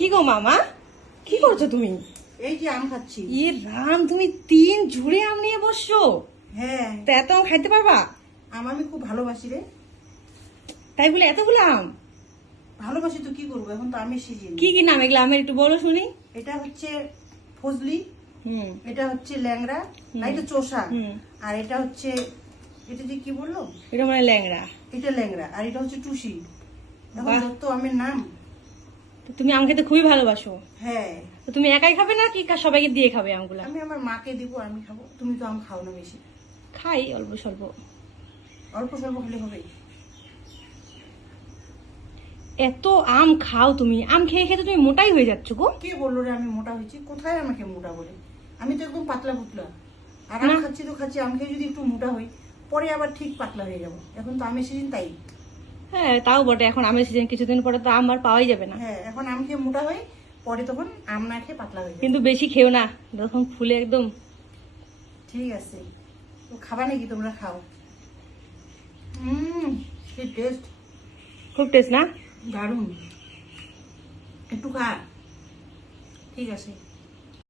কি গো মামা, কি করছো তুমি? এই যে আম খাচ্ছি। এ রাম, তুমি 3 ঝুড়ি আম নিয়ে বসছো? হ্যাঁ, তা এত আম খাইতে পারবা? আম আমি খুব ভালোবাসি রে। তাই বলে এতগুলো আম? ভালোবাসি তো কি করবো, এখন তো আমের সিজন। কি কি নাম এগুলো আমের, একটু বলো শুনি। এটা হচ্ছে ফজলি, হুম এটা হচ্ছে ল্যাংড়া, না এটা চোষা, হুম। আর এটা হচ্ছে, এটা যে কি বললো, এটা মানে ল্যাংড়া। এটা ল্যাংড়া, আর এটা হচ্ছে টুসি। এখন বাহ। যত আমের নাম। তো তুমি আম খেতে খুবই ভালোবাসো। হ্যাঁ, তো তুমি একাই খাবে না কি সবাইকে দিয়ে খাবে আমগুলা? আমি আমার মাকে দিব, আমি খাবো। তুমি তো আম খাও না বেশি। খাই অল্প স্বল্প। অল্প স্বল্প হলে হবে। এত আম খাও তুমি, আম খেয়ে খেতে তুমি মোটাই হয়ে যাচ্ছ গো। কে বললো রে আমি মোটা হয়েছি? কোথায় আমাকে মোটা বলে? আমি তো একদম পাতলা পুতলা। আর আম না। খাচ্ছি তো খাচ্ছি, আম খেয়ে যদি একটু মোটা হই, পরে আবার ঠিক পাতলা হয়ে যাবো। এখন তো আমের সিজন, তাই। হ্যাঁ তাও বটে, এখন আমের সিজন, কিছুদিন পরে তো আম আর পাওয়াই যাবে না। হ্যাঁ, এখন আম খেয়ে মোটা হই, পরে তখন আম না খেয়ে পাতলা হয়ে যাবে। কিন্তু বেশি খেও না, যখন ফুলে একদম। ঠিক আছে, তো খাবা নাকি? তোমরা খাও। কি টেস্ট! খুব টেস্ট না? দারুণ। একটু খা। ঠিক আছে।